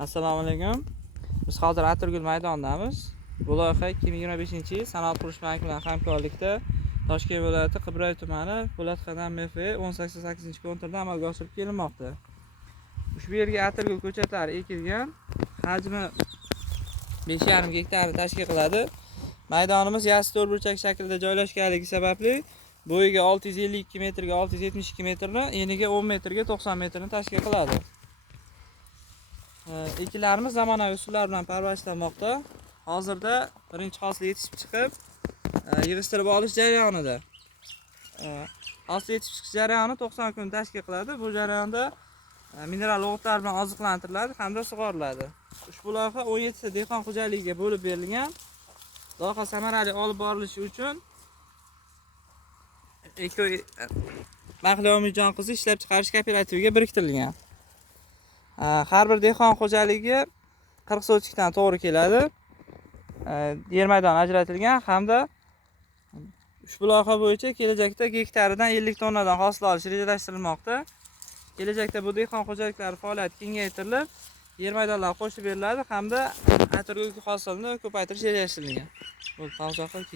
Assalomu alaykum. Biz hozir Atirgul maydonidamiz. Bu loyiha 2025-yil sanoat qurish banki bilan hamkorlikda Toshkent viloyati Qibray tumani Po'lat Qadam MF 188-konturda amalga oshirib kelinmoqda. Ushbu yerga Atirgul ko'chatlari ekilgan, hajmi 5,5 gektarni tashkil qiladi. Maydonimiz yassi to'rtburchak shaklda joylashganligi sababli bo'yiga 652 metrga 672 metrni, eniga 10 metrga 90 metrni tashkil qiladi. Ekinlarimiz zamonaviy usullar bilan parvarishlanmoqda. Hozirda birinchi hosil yetishib chiqib, yig'ishtirib olish jarayonida. Hosil yetishib chiqish jarayoni 90 kun tashkil qiladi. Bu jarayonda mineral o'g'itlar bilan oziqlantiriladi hamda sug'oriladi. Ushbu loyiha 17 ta dehqon xo'jaligiga bo'lib berilgan. Loyiha samarali olib borilishi uchun Mahliyomijon qizi ishlab chiqarish kooperativiga biriktirilgan. Har bir dehqon xo'jaligi 40 sochikdan to'g'ri keladi. Yer maydoni ajratilgan hamda ushbu loyiha bo'yicha kelajakda gektaridan 50 tonnadan hosil olish rejalashtirilmoqda. Kelajakda bu dehqon xo'jaliklari faoliyati kengaytirilib, yer maydonlari qo'shib beriladi hamda Atirgul hosilni ko'paytirish rejalashtirilgan. Bu tavsiya qilib